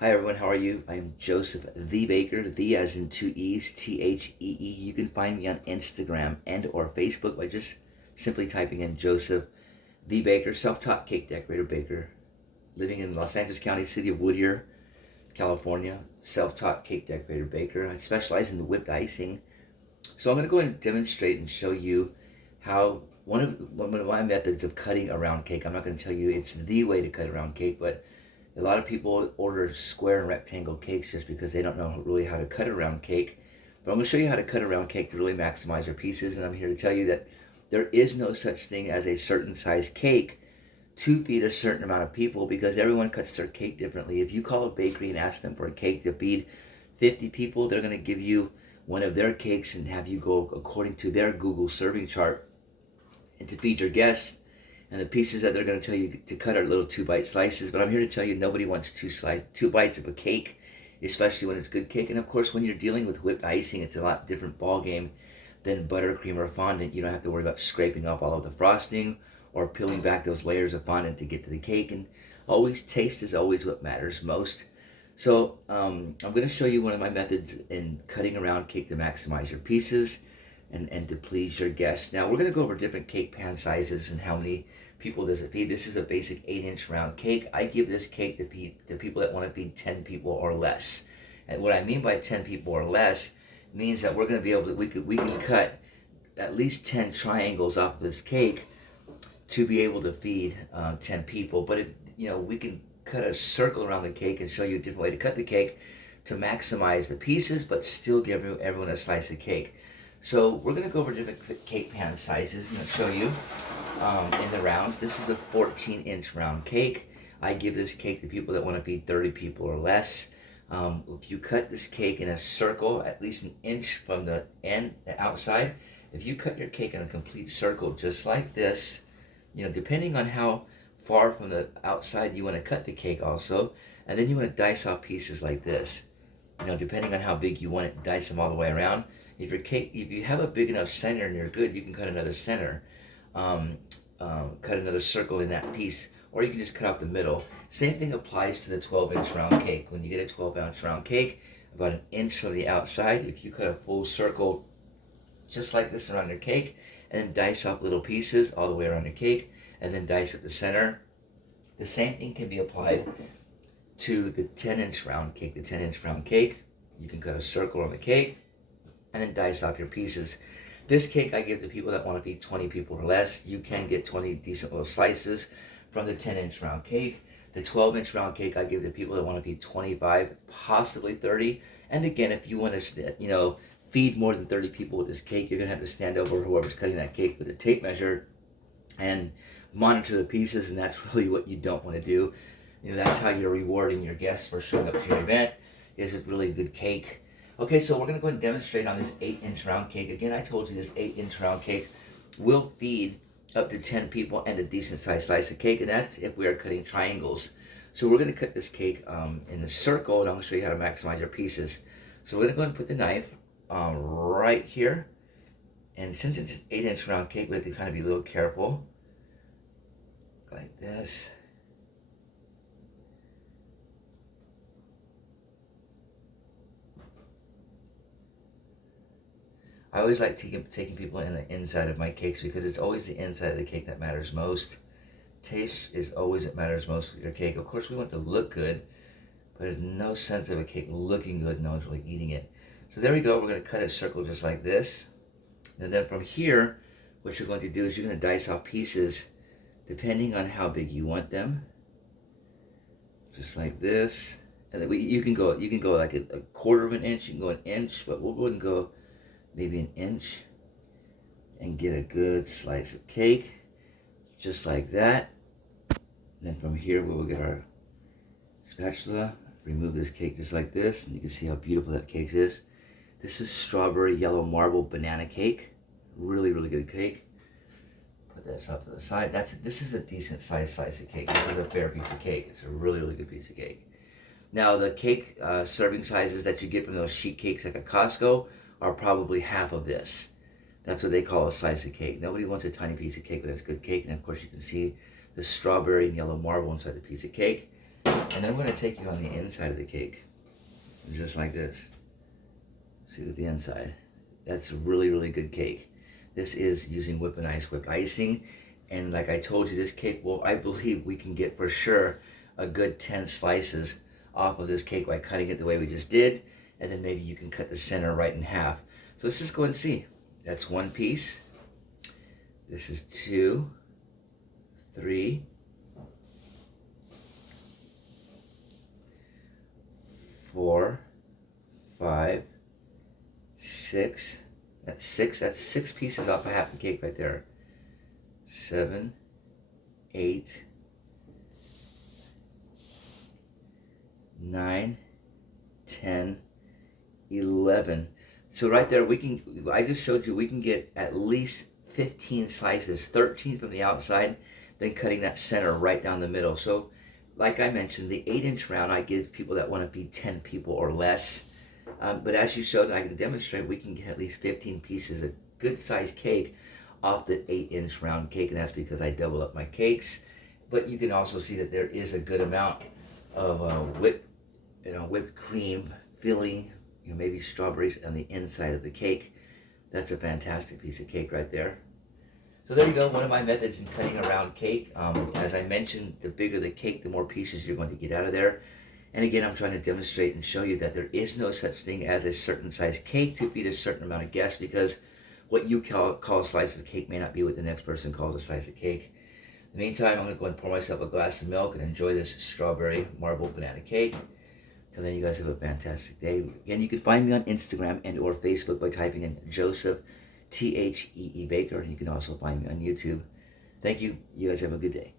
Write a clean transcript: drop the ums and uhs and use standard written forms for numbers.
Hi everyone, how are you? I am Joseph the Baker, the as in two E's, Thee. You can find me on Instagram and or Facebook by just simply typing in Joseph the Baker, self-taught cake decorator baker, living in Los Angeles County, city of Whittier, California, self-taught cake decorator baker. I specialize in whipped icing. So I'm going to go ahead and demonstrate and show you how one of my methods of cutting a round cake. I'm not going to tell you it's the way to cut a round cake, but a lot of people order square and rectangle cakes just because they don't know really how to cut a round cake. But I'm going to show you how to cut a round cake to really maximize your pieces. And I'm here to tell you that there is no such thing as a certain size cake to feed a certain amount of people because everyone cuts their cake differently. If you call a bakery and ask them for a cake to feed 50 people, they're going to give you one of their cakes and have you go according to their Google serving chart and to feed your guests. And the pieces that they're going to tell you to cut are little 2-bite slices. But I'm here to tell you nobody wants two bites of a cake, especially when it's good cake. And of course, when you're dealing with whipped icing, it's a lot different ball game than buttercream or fondant. You don't have to worry about scraping off all of the frosting or peeling back those layers of fondant to get to the cake. And always, taste is always what matters most. So I'm going to show you one of my methods in cutting a round cake to maximize your pieces and to please your guests. Now we're going to go over different cake pan sizes and how many people does it feed. This is a basic 8-inch round cake. I give this cake to people that want to feed 10 people or less. And what I mean by 10 people or less means that we're going to be able to, we can cut at least 10 triangles off of this cake to be able to feed 10 people. But if, we can cut a circle around the cake and show you a different way to cut the cake to maximize the pieces, but still give everyone a slice of cake. So we're going to go over different cake pan sizes. I'm going to show you in the rounds. This is a 14-inch round cake. I give this cake to people that want to feed 30 people or less. If you cut this cake in a circle, at least an inch from the end, the outside, if you cut your cake in a complete circle just like this, depending on how far from the outside you want to cut the cake also, and then you want to dice off pieces like this. Depending on how big you want it, dice them all the way around. If you have a big enough center and you're good, you can cut another center, cut another circle in that piece, or you can just cut off the middle. Same thing applies to the 12-inch round cake. When you get a 12-inch round cake, about an inch from the outside, if you cut a full circle just like this around your cake, and then dice off little pieces all the way around your cake, and then dice at the center, the same thing can be applied to the 10-inch round cake. The 10-inch round cake, you can cut a circle on the cake and then dice off your pieces. This cake I give to people that want to feed 20 people or less. You can get 20 decent little slices from the 10-inch round cake. The 12-inch round cake I give to people that want to feed 25, possibly 30. And again, if you want to, feed more than 30 people with this cake, you're going to have to stand over whoever's cutting that cake with a tape measure and monitor the pieces, and that's really what you don't want to do. That's how you're rewarding your guests for showing up to your event. Is it really good cake? Okay, so we're going to go ahead and demonstrate on this 8-inch round cake. Again, I told you this 8-inch round cake will feed up to 10 people and a decent sized slice of cake, and that's if we are cutting triangles. So we're going to cut this cake in a circle, and I'm going to show you how to maximize your pieces. So we're going to go ahead and put the knife right here. And since it's an 8-inch round cake, we have to kind of be a little careful. Like this. I always like taking people in the inside of my cakes because it's always the inside of the cake that matters most. Taste is always what matters most with your cake. Of course, we want it to look good, but there's no sense of a cake looking good and no one's really eating it. So there we go. We're going to cut a circle just like this. And then from here, what you're going to do is you're going to dice off pieces depending on how big you want them. Just like this. And then you can go like a quarter of an inch. You can go an inch, but we'll go ahead and go maybe an inch and get a good slice of cake just like that. And then from here we will get our spatula, remove this cake just like this, and you can see how beautiful that cake is. This is strawberry yellow marble banana cake. Really, really good cake. Put this off to the side. This is a decent sized slice of cake. This is a fair piece of cake. It's a really, really good piece of cake. Now the cake serving sizes that you get from those sheet cakes like at Costco are probably half of this. That's what they call a slice of cake. Nobody wants a tiny piece of cake, but it's good cake. And of course you can see the strawberry and yellow marble inside the piece of cake. And then I'm going to take you on the inside of the cake, just like this. See with the inside. That's a really, really good cake. This is using whipped icing. And like I told you, this cake, well, I believe we can get for sure a good 10 slices off of this cake by cutting it the way we just did. And then maybe you can cut the center right in half. So let's just go and see. That's one piece. This is 2, 3, 4, 5, 6. That's 6. That's 6 pieces off of half the cake right there. 7, 8, 9, 10, 11. So right there, I just showed you we can get at least 15 slices, 13 from the outside, then cutting that center right down the middle. So like I mentioned, the 8-inch round, I give people that want to feed 10 people or less. But as you showed, and I can demonstrate, we can get at least 15 pieces of good sized cake off the 8-inch round cake, and that's because I double up my cakes. But you can also see that there is a good amount of whipped cream filling, maybe strawberries on the inside of the cake. That's a fantastic piece of cake right there. So there you go, one of my methods in cutting a round cake. As I mentioned, the bigger the cake, the more pieces you're going to get out of there. And again, I'm trying to demonstrate and show you that there is no such thing as a certain size cake to feed a certain amount of guests, because what you call a slice of cake may not be what the next person calls a slice of cake. In the meantime, I'm going to go and pour myself a glass of milk and enjoy this strawberry marble banana cake. Till then, you guys have a fantastic day. Again, you can find me on Instagram and or Facebook by typing in Joseph, Thee Baker. You can also find me on YouTube. Thank you. You guys have a good day.